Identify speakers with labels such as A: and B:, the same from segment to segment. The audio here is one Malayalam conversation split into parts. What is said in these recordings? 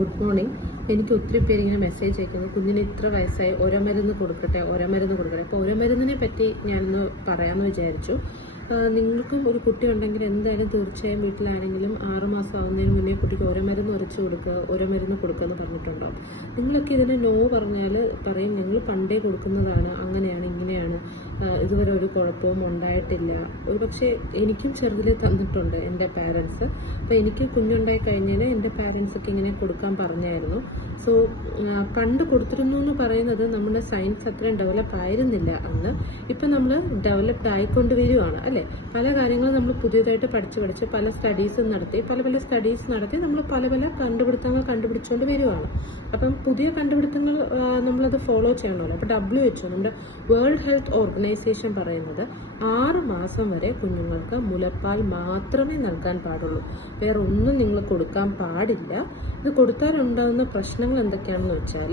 A: ഗുഡ് മോർണിംഗ് എനിക്ക് ഒത്തിരി പേര് ഇങ്ങനെ മെസ്സേജ് അയക്കുന്നത് കുഞ്ഞിന് ഇത്ര വയസ്സായി. ഓരോ മരുന്ന് കൊടുക്കട്ടെ ഓരോ മരുന്ന് കൊടുക്കട്ടെ. അപ്പോൾ ഓരോ മരുന്നിനെ പറ്റി ഞാനൊന്ന് പറയാമെന്ന് വിചാരിച്ചു. നിങ്ങൾക്കും ഒരു കുട്ടി ഉണ്ടെങ്കിൽ എന്തായാലും തീർച്ചയായും വീട്ടിലാണെങ്കിലും ആറുമാസം ആവുന്നതിന് മുന്നേ കുട്ടിക്ക് ഓരോ മരുന്ന് ഉരച്ച് കൊടുക്കുക ഓരോ മരുന്ന് കൊടുക്കുക എന്ന് പറഞ്ഞിട്ടുണ്ടാവും നിങ്ങളൊക്കെ ഇതിനെ നോ പറഞ്ഞാൽ പറയും ഞങ്ങൾ പണ്ടേ കൊടുക്കുന്നതാണ് അങ്ങനെയാണ് ഇങ്ങനെയാണ്. ഇതുവരെ ഒരു കുഴപ്പവും ഉണ്ടായിട്ടില്ല. ഒരു പക്ഷേ എനിക്കും ചെറുതിൽ തന്നിട്ടുണ്ട് എന്റെ പാരൻസ് അപ്പോൾ എനിക്ക് കുഞ്ഞുണ്ടായി കഴിഞ്ഞാൽ എന്റെ പാരൻസ് ഒക്കെ ഇങ്ങനെ കൊടുക്കാൻ പറഞ്ഞായിരുന്നു. സോ പണ്ട് കൊടുത്തിരുന്നു എന്ന് പറയുന്നത് നമ്മുടെ സയൻസ് അത്രയും ഡെവലപ്പ് ആയിരുന്നില്ല അന്ന്. ഇപ്പം നമ്മൾ ഡെവലപ്ഡ് ആയിക്കൊണ്ട് വരികയാണ് അല്ലേ? പല കാര്യങ്ങളും നമ്മൾ പുതിയതായിട്ട് പഠിച്ചു പഠിച്ച് പല സ്റ്റഡീസും നടത്തി പല പല സ്റ്റഡീസ് നടത്തി നമ്മൾ പല പല കണ്ടുപിടുത്തങ്ങൾ കണ്ടുപിടിച്ചുകൊണ്ട് വരികയാണ്. അപ്പം പുതിയ കണ്ടുപിടുത്തങ്ങൾ നമ്മളത് ഫോളോ ചെയ്യണമല്ലോ. അപ്പോൾ ഡബ്ല്യു എച്ച് നമ്മുടെ വേൾഡ് ഹെൽത്ത് ഓർഗനൈസേഷൻ പറയുന്നത് ആറ് മാസം വരെ കുഞ്ഞുങ്ങൾക്ക് മുലപ്പാൽ മാത്രമേ നൽകാൻ പാടുള്ളൂ. വേറെ ഒന്നും നിങ്ങൾ കൊടുക്കാൻ പാടില്ല. ഇത് കൊടുത്താൽ ഉണ്ടാകുന്ന പ്രശ്നങ്ങൾ എന്തൊക്കെയാണെന്ന് വെച്ചാൽ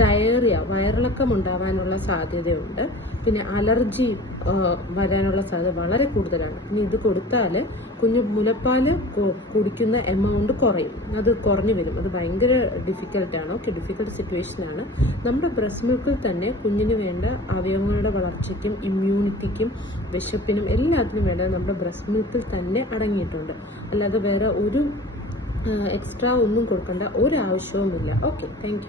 A: ഡയറിയ വയറിളക്കം ഉണ്ടാവാനുള്ള സാധ്യതയുണ്ട്. പിന്നെ അലർജി വരാനുള്ള സാധ്യത വളരെ കൂടുതലാണ്. ഇനി ഇത് കൊടുത്താൽ കുഞ്ഞു മുലപ്പാൽ കുടിക്കുന്ന എമൗണ്ട് കുറയും. അത് കുറഞ്ഞു വരും. അത് ഭയങ്കര ഡിഫിക്കൽട്ടാണ് ഓക്കെ ഡിഫിക്കൽട്ട് സിറ്റുവേഷനാണ് നമ്മുടെ ബ്രസ്റ്റ് മിൽക്കിൽ തന്നെ കുഞ്ഞിന് വേണ്ട അവയവങ്ങളുടെ വളർച്ചയ്ക്കും ഇമ്മ്യൂണിറ്റിക്കും വിശപ്പിനും എല്ലാത്തിനും വേണ്ടത് നമ്മുടെ ബ്രസ്റ്റ് മിൽക്കിൽ തന്നെ അടങ്ങിയിട്ടുണ്ട്. അല്ലാതെ വേറെ ഒരു എക്സ്ട്രാ ഒന്നും കൊടുക്കേണ്ട. ഒരാവശ്യവുമില്ല ഓക്കെ താങ്ക്